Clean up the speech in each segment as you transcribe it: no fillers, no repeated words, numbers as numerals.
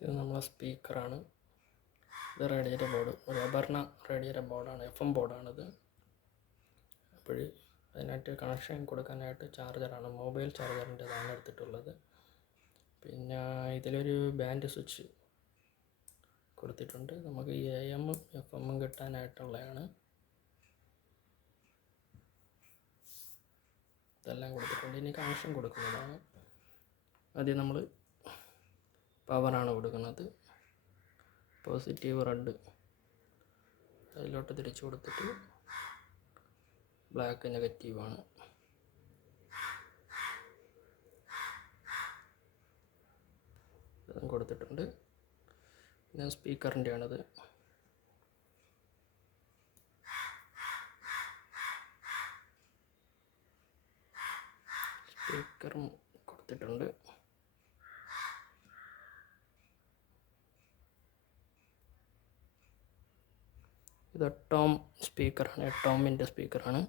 ഇത് നമ്മളെ സ്പീക്കറാണ്. ഇത് റേഡിയേറ്റർ ബോർഡ്, ഒരു അപർണ റേഡിയേറ്റർ ബോർഡാണ്, FM ബോർഡാണിത്. അപ്പോൾ അതിനായിട്ട് കണക്ഷൻ കൊടുക്കാനായിട്ട് ചാർജറാണ്, മൊബൈൽ ചാർജറിൻ്റെതാണ് എടുത്തിട്ടുള്ളത്. പിന്നെ ഇതിലൊരു ബാൻഡ് സ്വിച്ച് കൊടുത്തിട്ടുണ്ട്. നമുക്ക് AM FM കിട്ടാനായിട്ടുള്ളതാണ്. ഇതെല്ലാം കൊടുത്തിട്ടുണ്ട്. ഇനി കണക്ഷൻ കൊടുക്കുന്നതാണ്. ആദ്യം നമ്മൾ പവറാണ് കൊടുക്കുന്നത്. പോസിറ്റീവ് റെഡ് അതിലോട്ട് തിരിച്ചു കൊടുത്തിട്ട് ബ്ലാക്ക് നെഗറ്റീവാണ്. ഇതും കൊടുത്തിട്ടുണ്ട്. പിന്നെ സ്പീക്കറിൻ്റെ ആണിത്. സ്പീക്കറും കൊടുത്തിട്ടുണ്ട്. ഇത് ടോം സ്പീക്കറാണ്, ടോമിൻ്റെ സ്പീക്കറാണ്.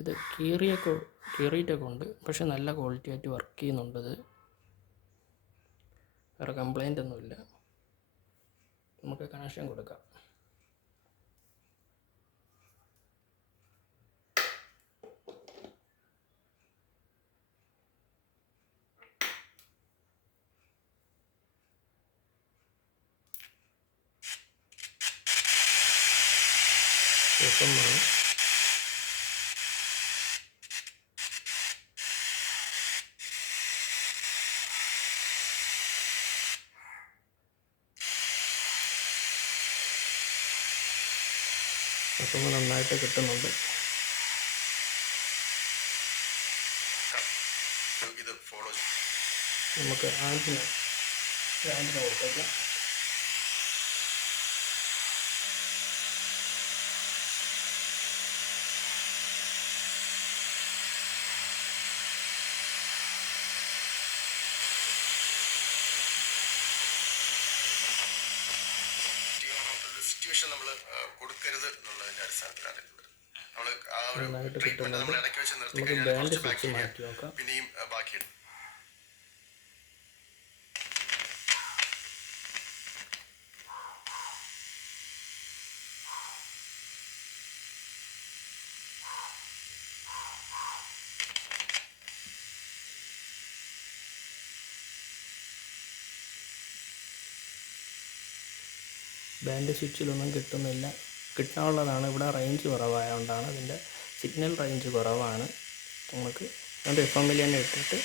ഇത് കീറിയിട്ടൊക്കെ ഉണ്ട്, പക്ഷെ നല്ല ക്വാളിറ്റി ആയിട്ട് വർക്ക് ചെയ്യുന്നുണ്ട്. ഇത് വേറെ കംപ്ലൈൻ്റ് ഒന്നുമില്ല. നമുക്ക് കണക്ഷൻ കൊടുക്കാം. FM ആണ്. FM നന്നായിട്ട് കിട്ടുന്നുണ്ട്. നമുക്ക് ആൻറ്റിന കൊടുത്തേക്കാം. സിറ്റുവേഷൻ നമ്മൾ കൊടുക്കരുത് എന്നുള്ളതിന്റെ അടിസ്ഥാനത്തിലാണ് ഇത് വരുന്നത്. നമ്മൾ ആ ഒരു നന്നായിട്ട് ട്രീറ്റ്മെന്റ് നമ്മൾ കിട്ടുന്നുണ്ട്. ഇടയ്ക്ക് വെച്ച് നിർത്തി നമുക്ക് കഴിഞ്ഞാൽ ബാൻഡ് കുറച്ച് സ്വിച്ച് ബാക്ടീരിയ മാറ്റി നോക്കാം. പിന്നെയും ബാക്കിയുണ്ട്. ബാൻഡ് സ്വിച്ചിലൊന്നും കിട്ടുന്നില്ല. കിട്ടാനുള്ളതാണ്. ഇവിടെ റേഞ്ച് കുറവായതുകൊണ്ടാണ്, അതിൻ്റെ സിഗ്നൽ റേഞ്ച് കുറവാണ്. നമുക്ക് അത് FM തന്നെ ഇട്ടിട്ട്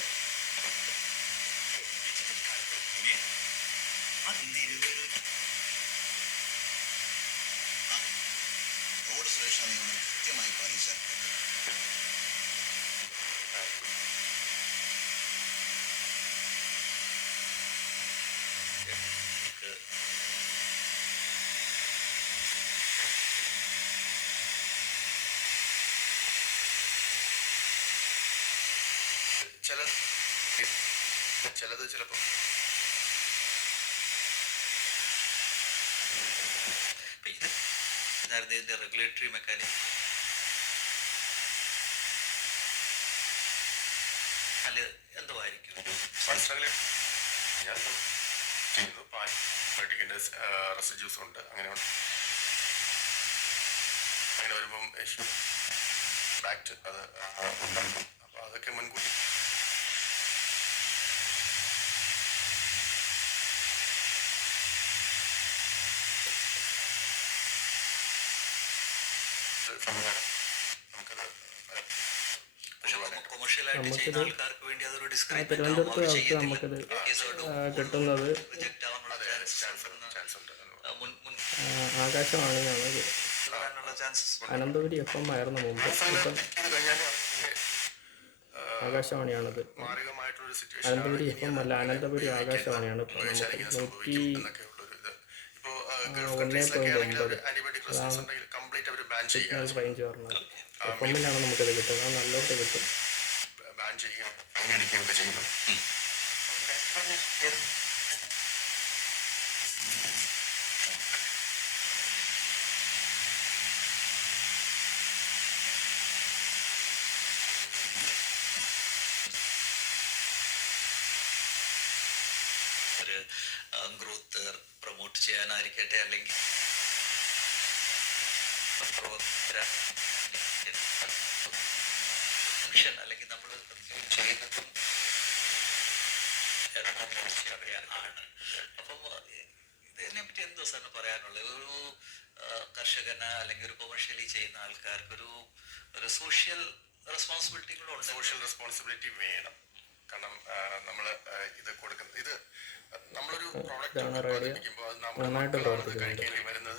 ചിലത് ചിലപ്പോൾ ഇതിന്റെ റെഗുലേറ്ററി മെക്കാനിസം അല്ല എന്തുവായിരിക്കും റെസിഡ്യൂസ് ഉണ്ട്. അങ്ങനെ വരുമ്പം ബാക്ട് അത് ഉണ്ടാക്കും. അപ്പോൾ അതൊക്കെ മുൻകൂട്ടി തിരുവനന്തപുരത്ത് അവർക്ക് നമുക്കിത് കിട്ടുന്നത് ആകാശവാണിയാണത്. അനന്തപുരി FM ആയിരുന്നു മുമ്പ്, ഇപ്പം ആകാശവാണിയാണത്. അനന്തപുരി FM അല്ല, അനന്തപുരി ആകാശവാണിയാണ്. ഇപ്പോൾ നമുക്ക് 101.9 അതാണ് സിഗ്നൽ റേഞ്ച് പറഞ്ഞത്. FM-ലാണ് നമുക്കത് കിട്ടുന്നത്. അത് നല്ലോട്ട് കിട്ടും. ബാൻ ചെയ്യുകയും അങ്ങനെയൊക്കെ ചെയ്യുന്നു. ഒരു ഗ്രോത്ത് പ്രൊമോട്ട് ചെയ്യാനായിരിക്കട്ടെ, അല്ലെങ്കിൽ അല്ലെങ്കിൽ നമ്മൾ ചെയ്യുന്നതും ആണ്. അപ്പം ഇതിനെ പറ്റി എന്തോ സാറിന് പറയാനുള്ളത്? ഒരു കർഷകന് അല്ലെങ്കിൽ ഒരു കൊമേഴ്ഷ്യലി ചെയ്യുന്ന ആൾക്കാർക്ക് ഒരു സോഷ്യൽ റെസ്പോൺസിബിലിറ്റി കൂടെ ഉണ്ട്. സോഷ്യൽ റെസ്പോൺസിബിലിറ്റി വേണം. കാരണം നമ്മൾ ഇത് കൊടുക്കുന്നത്, ഇത് നമ്മളൊരു പ്രോഡക്റ്റ് ഉൽപ്പാദിപ്പിക്കുമ്പോൾ അത് നമ്മുടെ നന്നായിട്ട് മക്കളാണ് പ്രവർത്തിക്കുന്നുണ്ട്. കഴിക്കേണ്ടി വരുന്നത്.